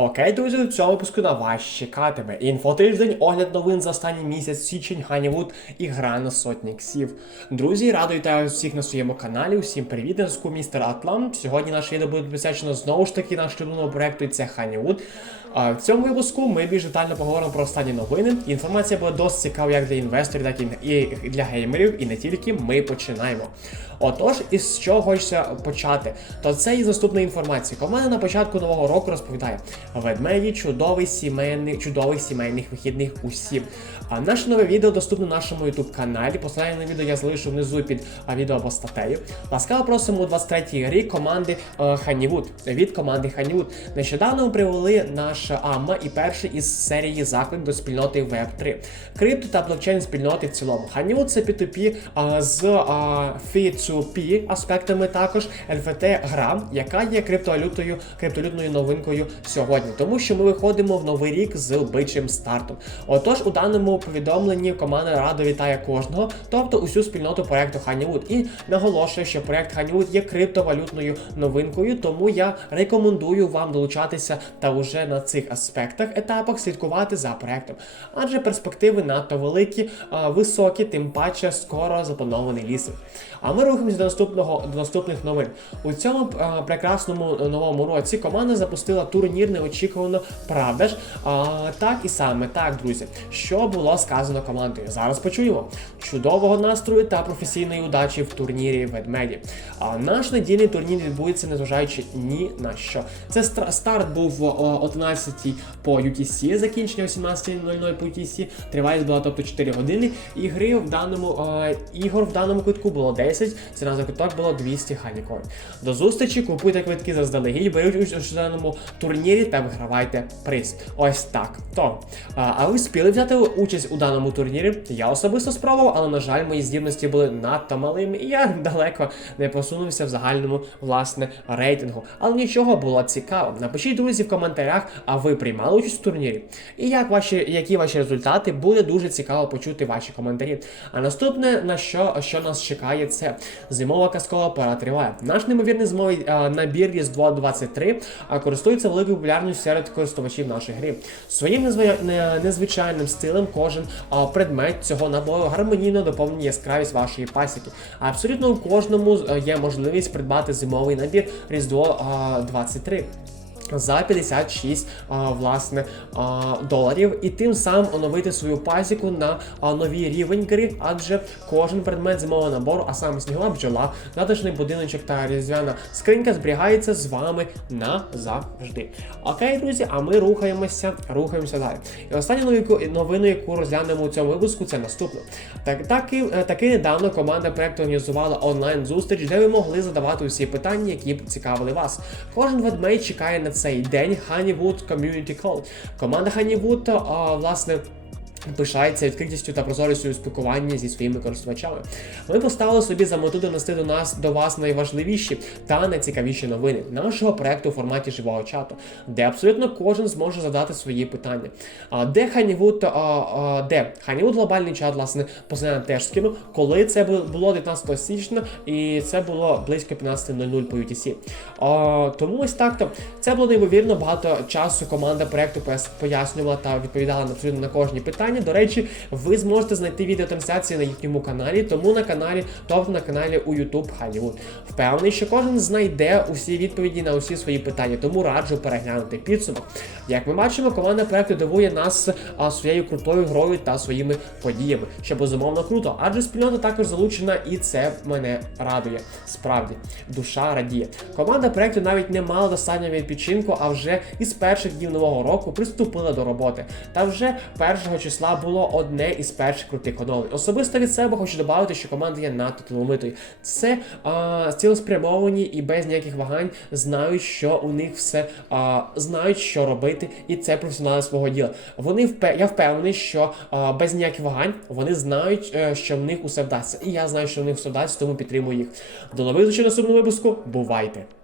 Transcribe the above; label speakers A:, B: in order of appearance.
A: Окей, друзі, у цьому випуску на вас чекатиме інфотиждень, огляд новин за останній місяць, січень, Ганівуд і гра на сотні іксів. Друзі, радо вітаю всіх на своєму каналі. Усім привіт, зв'язку містер Атлам. Сьогодні наше відео буде присвячено знову ж таки нашому улюбленому проекту і це Ханівуд. В цьому випуску ми більш детально поговоримо про останні новини. Інформація буде досить цікава як для інвесторів, так і для геймерів, і не тільки. Ми починаємо. Отож, із чого хочеться почати, то це із наступної інформації. Команда на початку нового року розповідає: ведмеді чудовий сімейний, чудових сімейних вихідних усім. А наше нове відео доступне на нашому YouTube каналі. Посилання на відео я залишу внизу під відео або статтею. Ласкаво просимо у 23-й грі команди е, Ханівуд від команди Ханівуд. Нещодавно привели наш Амма і перший із серії заклик до спільноти Web3. Крипто та блокчейн спільноти в цілому. Ханівуд це P2P а, з а, Fee2P аспектами також NFT гра, яка є криптовалютою, криптовалютною новинкою сьогодні, тому що ми виходимо в новий рік з бичим стартом. Отож, у даному повідомленні команда радо вітає кожного, тобто усю спільноту проекту Honeywood. І наголошує, що проект Honeywood є криптовалютною новинкою, тому я рекомендую вам долучатися та уже на цих аспектах, етапах слідкувати за проектом. Адже перспективи надто великі, високі, тим паче скоро запланований лісик. А ми рухаємося до наступного до наступних новин. У цьому прекрасному новому році команда запустила турнір неочікувано, правда ж? А, так і саме так, друзі. Що було сказано командою? Зараз почуємо. Чудового настрою та професійної удачі в турнірі ведмеді. А наш недільний турнір відбудеться, незважаючи ні на що. Це старт був о 11 по UTC, закінчення о 17.00 по UTC. Тривалість була тобто 4 години. Ігри в даному е, ігор в даному квитку було 10, ціна за квиток було 200 халікоін. До зустрічі, купуйте квитки заздалегідь, беріть участь у даному турнірі та вигравайте приз. Ось так. То, а, ви спіли взяти участь у даному турнірі? Я особисто спробував, але на жаль, мої здібності були надто малими, і я далеко не посунувся в загальному власне рейтингу. Але нічого було цікаво. Напишіть, друзі, в коментарях, а ви приймали участь у турнірі? І як ваші, які ваші результати, буде дуже цікаво почути ваші коментарі. А наступне на що, що нас чекає, це зимова казкова пора триває. Наш неймовірний зимовий а, набір Різдво 23 а, користується великою популярністю серед користувачів нашої гри. Своїм незвичайним стилем кожен предмет цього набору гармонійно доповнює яскравість вашої пасіки. Абсолютно у кожному е, є можливість придбати зимовий набір Різдво 23 за 56 а, власне а, доларів і тим самим оновити свою пасіку на а, новий рівень гри, адже кожен предмет зимового набору, а саме снігова бджола, затишний будиночок та різдвяна скринька зберігається з вами назавжди. Окей, друзі, а ми рухаємося, рухаємося далі. І остання новину, яку розглянемо у цьому випуску, це наступне. Так, таки, е, таки недавно команда проекту організувала онлайн зустріч, де ви могли задавати усі питання, які б цікавили вас. Кожен ведмедь чекає на цей день Honeywood Community Call. Команда Honeywood, а, власне. Пишається відкритістю та прозорістю у спілкуванні зі своїми користувачами. Ми поставили собі за мету донести до нас до вас найважливіші та найцікавіші новини нашого проекту у форматі живого чату, де абсолютно кожен зможе задати свої питання. А де Ханівуд, де Ханівуд глобальний чат, власне, посилання теж скину, коли це було 19 січня, і це було близько 15.00 по UTC. А, тому ось так то це було неймовірно багато часу. Команда проекту пояс- пояснювала та відповідала абсолютно на кожні питання. До речі, ви зможете знайти відеотрансляції на їхньому каналі, тому на каналі, тобто на каналі у YouTube Hollywood. Впевнений, що кожен знайде усі відповіді на усі свої питання, тому раджу переглянути підсумок. Як ми бачимо, команда проекту дивує нас а, своєю крутою грою та своїми подіями, що безумовно круто, адже спільнота також залучена, і це мене радує. Справді, душа радіє. Команда проекту навіть не мала достатньо відпочинку, а вже із перших днів нового року приступила до роботи. Та вже першого числа було одне із перших крутих оновлень. Особисто від себе хочу додати, що команда є надто талановитою. Це а, цілеспрямовані і без ніяких вагань знають, що у них все а, знають, що робити, і це професіонали свого діла. Вони впе- я впевнений, що а, без ніяких вагань вони знають, е, що в них усе вдасться. І я знаю, що в них все вдасться, тому підтримую їх. До нових зустрічей на наступному випуску. Бувайте!